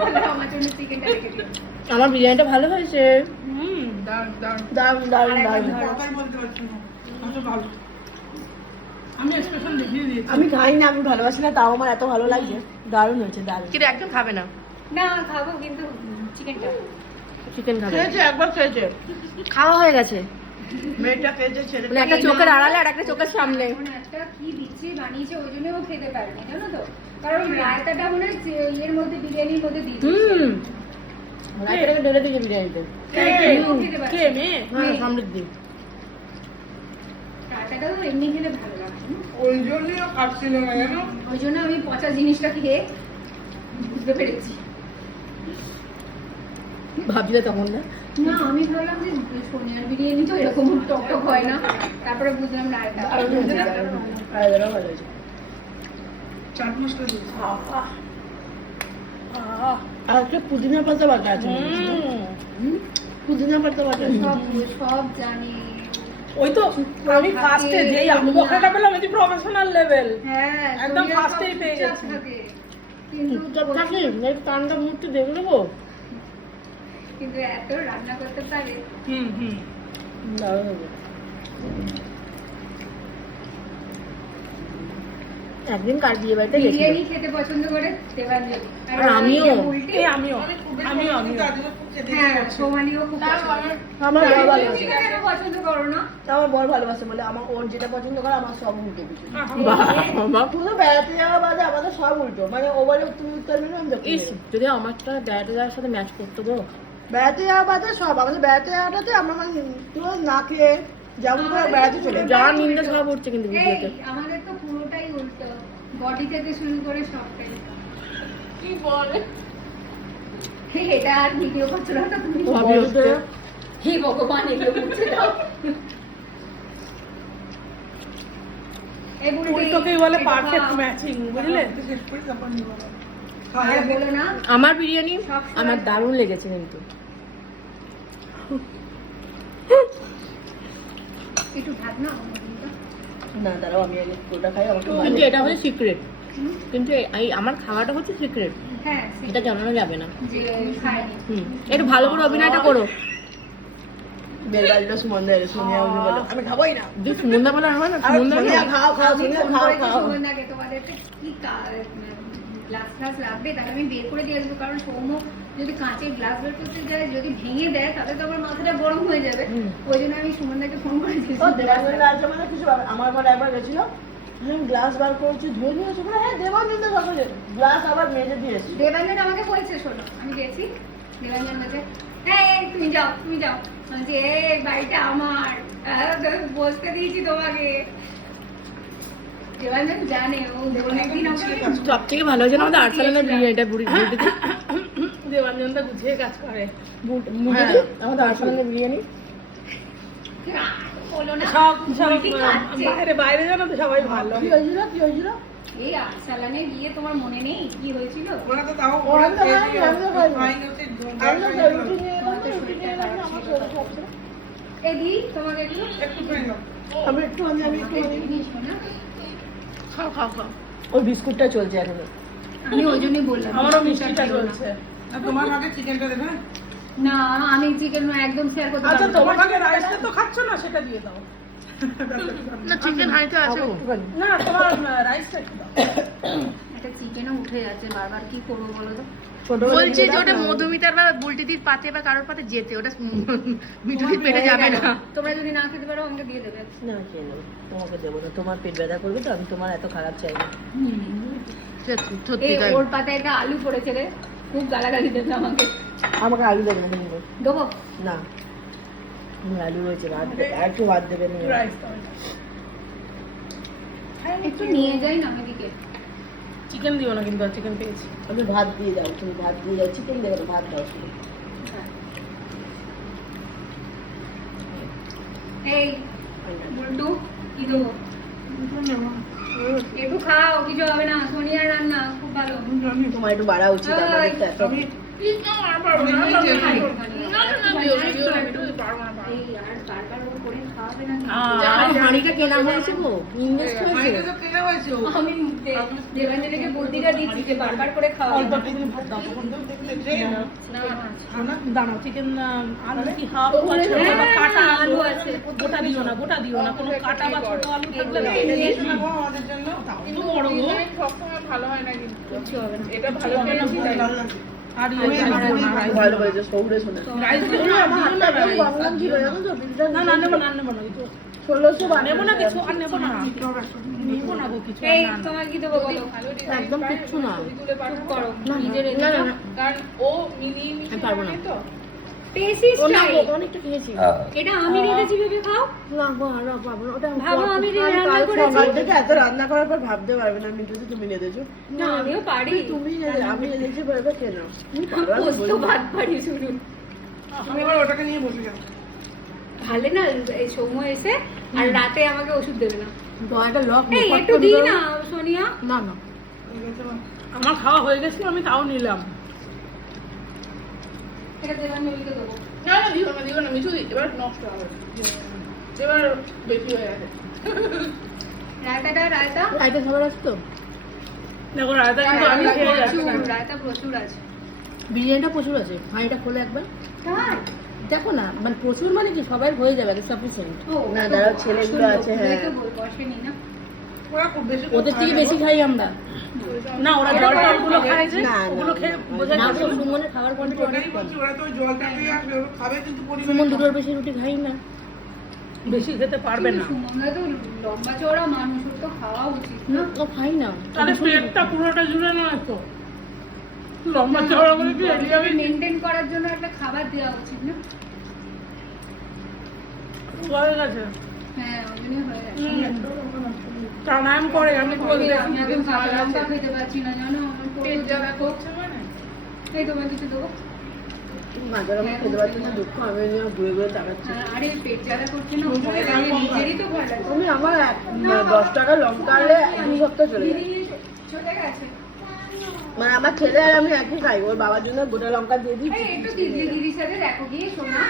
আমার জন্য চিকেনটা রেখে দিও। আমার বিরিয়ানিটা ভালো হয়েছে। দারুণ দারুণ দারুণ দারুণ আর দারুণ। একবার কথাই বলতে পারছি না এত ভালো আমি স্পেশাল দেখিয়ে দিয়েছি আমি খাই না, আমি ভালোবাসি না, তাও আমার এত ভালো লাগছে। দারুণ হয়েছে, দারুণ। কিন্তু একদম খাবে না, না খাবো কিন্তু চিকেনটা। চিকেন খাবে। খেয়েছে, একবার খেয়েছে। খাওয়া হয়ে গেছে, মেয়েটা খেয়েছে, ছেলে মানে একটা চোখের আড়ালে আর একটা চোখের সামনে। এখন একটা কি দিচ্ছে বানিয়েছে ওই জন্য ও খেতে পারেনি জানো তো, কারণ রায়তাটা মনে হয় এর মধ্যে বিরিয়ানির মধ্যে দিয়ে দিয়েছে। রাইটাকে ঢেলে দিয়েছে বিরিয়ানিতে। ও খেতে পারছে কে না। মেয়ে হ্যাঁ, সমৃদ্ধি। রায়তাটা তো এমনি খেতে ভালো লাগছে না, ওই জন্যই খাচ্ছিল না জানো ওই জন্য আমি পচা জিনিসটা খেয়ে বুঝতে পেরেছি। ভাবছিলে তখন না? না আমি ভাবলাম যে সোনিয়ার বিরিয়ানি তো এরকম টক টক হয় না, তারপরে বুঝলাম রায়তা। দারুণ হয়েছে, দারুণ হয়েছে। রায়তাটাও ভালো হয়েছে। চাট মশলা দিয়েছি আর একটা পুদিনা পাতা বাটা আছে। পুদিনা পাতা বাটা আছে। সব সব জানি। ওই তো আমি ফার্স্টে যেই আলু বখাটা পেলাম এটি প্রফেশনাল লেভেল হ্যাঁ একদম সোনিয়ার first এই সব পেয়ে চুপচাপ গেছি। থাকে। কিন্তু চুপচাপ থাকি, এই কানটা মুহূর্তে দেখে নেবো। কিন্তু এত রান্না করতে পারে। হুম দারুণ হবে। একদিন কার বিয়ে বাড়িতে বিরিয়ানি গেছি। খেতে পছন্দ করে দেবাঞ্জলি। আর আমিও। উল্টে এই আমিও হ্যাঁ সোমালিও খুব পছন্দ। আমার বর তুমি ভালোবাসে। কেন পছন্দ করো না? আমার বর ভালোবাসে বলে আমার ওর যেটা পছন্দ করে আমার সব উল্টো কিছু। বাবা, শুধু বেড়াতে যাওয়া বাদে আমাদের সব উল্টো, মানে ও বলে তুমি উত্তর দিলে আমি দক্ষিণ ইস, দিলাম। যদি আমারটা বেড়াতে যাওয়ার সাথে ম্যাচ করতো গো। বেড়াতে যাওয়া বাদে সব আমাদের বেড়াতে যাওয়াটাতে আমরা মানে পুরো না খেয়ে যেমন করে বেড়াতে চলে যাই। যা নিন্দা সব উঠছে কিন্তু এই, ভিডিওতে। আমাদের তো পুরোটাই উল্টো, বডি থেকে শুরু করে সবটাই। কি বলে এটা আর ভিডিও করছো না তো তুমি? সবই হচ্ছে। হে ভগবান এগুলো মুছে দাও। এই বুলটি, উল্টোকেই বলে এটা পারফেক্ট খাও। ম্যাচিং বুঝলে আর বলো না আমার বিরিয়ানি সবসময়- আমার দারুণ লেগেছে কিন্তু। একটু ভাত না না দাঁড়াও আমি আগে পুরোটা খাই, আমাকে কিন্তু এটা হচ্ছে সিক্রেট, কিন্তু আমার খাওয়াটা হচ্ছে সিক্রেট, হ্যাঁ এটা জানানো যাবে না। যে খাইনি। একটু ভালো করে অভিনয়টা করো। বেলবাড়িটা সুমন্দা এলে সোনিয়া উঠে বলো আমি খাবোই না। যে সুমন্দা বলা হয় না, আর সুমন্দা সোনিয়া খাও খাও, আমি সোনিয়া ফোন খাও করেছি খাও। সুমনদাকে, তোমাদেরকে কি গ্লাস গ্লাস লাগবে তাহলে আমি বের করে দিয়ে আসবো, কারণ সৌম্য যদি কাঁচের গ্লাস বের করতে যায় যদি ভেঙে দেয় তাহলে তো আমার মাথাটা গরম হয়ে যাবে। ওই জন্য আমি সুমনদাকে ফোন করে দিয়েছি। ও দেবানন্দ আছে মানে কিছু ব্যাপার না। আমার ঘরে একবার গেছিল, আমি গ্লাস বার করেছি ধুয়ে নিয়েছি, বলে হ্যাঁ দেবানন্দ সকলে গ্লাস আবার মেজে দিয়েছি। দেবাঞ্জন আমাকে বলছে শোনো, আমি গেছি, দেবাঞ্জন বলছে হ্যাঁ এই তুমি যাও তুমি যাও, বলছি এই বাড়িটা আমার, বসতে দিয়েছি তোমাকে। দেবাঞ্জন জানে ও অনেকদিন আমাকে সব থেকে ভালো হয়েছে না আমাদের আর্সালানের বিরিয়ানিটা বুড়িতে। দেবাঞ্জনটা গুছিয়ে কাজ করে হ্যাঁ, আমাদের আর্সালানের বিরিয়ানি। বলো না সব সব উল্টি খাচ্ছে। বাইরে বাইরে জানো তো সবাই ভালো কি হয়েছিল কি হয়েছিল? এই আর্সালানে গিয়ে তোমার মনে নেই কি হয়েছিল? ওরা তো তাও ওরা তো খায়নি, আমি তো খাইনি। খাইনি, ওতে আমি তো রুটি নিয়ে এলাম, তোমার তো রুটি নিয়ে শরীরটা এলাম, খারাপ আমার ছিল। শরীর খারাপ ছিল। এই দি তোমাকে একটু একটু খেয়ে নাও। আমি একটু নিয়েছো না? খাও খাও খাও ওই বিস্কুটটা চলছে এখনো। আমি ওই জন্যই বললাম আমারও মিষ্টিটা চলছে আর তোমার আগে চিকেনটা দেবে না আমি চিকেন একদম শেয়ার করতে আচ্ছা পারবো না। তোমার আগে রাইসটা তো খাচ্ছ না সেটা দিয়ে দাও না, চিকেন হাঁড়িতে আছে গো। একটুখানি। না তোমার রাইসটা একটু দাও একটা চিকেনও উঠে যাচ্ছে বারবার, কি করবো বলো তো? ছোটবেলায় বলছি যে যেটা ওটা না- মধুমিতার বা বুলটিদির পাতে বা কারোর পাতে যেতে, ওটা মিঠুনির পেটে যাবে না। তোমরা যদি না খেতে পারো আমাকে দিয়ে দেবে। না খেয়ে নেবো, তোমাকে দেবো না, তোমার পেট ব্যথা করবে তো, আমি তোমার এত খারাপ চাই না। সত্যি এই তাই। ওর পাতে একটা আলু পড়েছে রে, খুব গালাগালি দিত আমাকে। আমাকে আলু দেবে না তুমি। দেবো? না আমার আলু রয়েছে, ভাত দেবে, আর একটু ভাত দেবে না। রাইস দাও একটু নিয়ে যাই না এদিকে। চিকেন দিও না কিন্তু চিকেন পেয়েছি আমি ভাত দিয়ে যাও, তুমি ভাত দিয়ে যাও, চিকেন দেবে না, ভাত দাও শুধু। এই বুল্টু কি দেবো? একটু খাও, কিছু হবে না, সোনিয়ার রান্না খুব ভালো। তোমার একটু বাড়া উচিত, আমাদের তো এত আমি এই আর বারবার ও করে খাওয়াবে না। আমার হাঁড়িটা কেনা হয়েছে গো, ইনভেস্ট হয়েছে। আমি দেবাঞ্জলিকে বুদ্ধিটা দিচ্ছি যে বারবার করে খাওয়াবে অল্প না। টিফিন ভাত দাও তখন তো দেখলে দাঁড়াও চিকেন আলু কি হাফ আছে না কাটা আলু আছে গোটা দিও না কোনো কাটা বা ছোট আলু থাকলে দাও কিন্তু বড় গো কিছু হবে না এটা ভালো পেয়েছি আর ভালো হয়েছে সৌরে শোনা রাইস দিও না আমার হাতটা একদম বাংলা ছিল জানো তো বিলটা না নেবো না এই তো 1600 নেবো না কিছু আর নেবো না নেবো না গো কিছু এই আর না তোমার কি দেবো বলো একদম কিচ্ছু না চুপ করো না, নিজের না, না, না। কারণ ও মিলিয়ে আমি মিশিয়ে পারবো না। বানায় তো পেয়েছিস ও না তাই? গো, অনেকটা খেয়েছি এটা আমি রেখেছি ভেবে খাও না গো আর পাবো না ওটা ভাবো আমি যে রান্না কাল করেছি। সকাল থেকে এত রান্না করার পর ভাবতে পারবে না মিঠু তুমি নেদেছো না আমিও পারি তুমি আমি এনেছি বলবে কেন তুমি পারো আমি পোস্ত বলবো। ভাত পারি শুধু তুমি এবার ওটাকে নিয়ে বসে যাও ভালো না এই সময় এসে আর রাতে আমাকে ওষুধ দেবে না দয়াটা লক এই একটু দিই না সোনিয়া না না আমার খাওয়া হয়ে গেছে আমি তাও নিলাম এটা দেবার নইকে দেবো না না দিও না মিঠু এবার নষ্ট হবে এবার বেশি হয়ে গেছে রায়তাটা রায়তা রাইতে খাবার আছে তো দেখো রায়তা কিন্তু আমি খেয়ে যাচ্ছি প্রচুর রায়তা প্রচুর আছে বিরিয়ানিটা প্রচুর আছে হাঁড়িটা খোলে একবার তাই? দেখো না মানে প্রচুর মানে কি সবাই হয়ে যাবে সাফিসিয়েন্ট ও, না তো দাঁড়াও বসে ছেলেগুলো আছে লোক, হ্যাঁ ওদেরকে বসেনি না ওরা খুব বেশি ওদের থেকে বেশি খাই আমরা না ওরা জল টলগুলো খায় যে না, না, ওগুলো খেয়ে বোঝা না যাচ্ছে গো, সুমনের খাবার কোয়ান্টিটি অনেক কম ওরা তো জলটা খেয়ে আসবে ওরা খাবে কিন্তু সুমন দুটোর বেশি রুটি খাই না বেশি খেতে পারবে না সুমনদা তো লম্বা চওড়া মানুষ ওর তো খাওয়া উচিত না ও খাই না তাহলে পেটটা পুরোটা জুড়ে নয় তো লম্বা চওড়া করে কি এলিয়াবে মেনটেন করার জন্য একটা খাবার দেওয়া উচিত না হয়ে গেছে হ্যাঁ ওই জন্যই হয়ে গেছে প্রাণায়াম করে আমি বলতে আমি একদম কাঁচা লঙ্কা খেতে পারছি না জানো আমার পেট পেট জ্বালা করছে মানে এই তোমার কিছু দেবো মাঝে আমি খেতে পারছি না দুঃখ আমি নিয়ে ঘুরে ঘুরে তাকাচ্ছি আরে পেট জ্বালা করছে না ভয় লাগে নিজেরই তো ভয় লাগে তুমি আমার 10 টাকা লঙ্কা আনলে 2 সপ্তাহ চলে যায় চলে গেছে মানে আমার ছেলে আর আমি একই খাই ওর বাবার জন্য গোটা লঙ্কা দিয়ে দিই এই একটু দিদির সাথে দেখো গিয়ে শোনা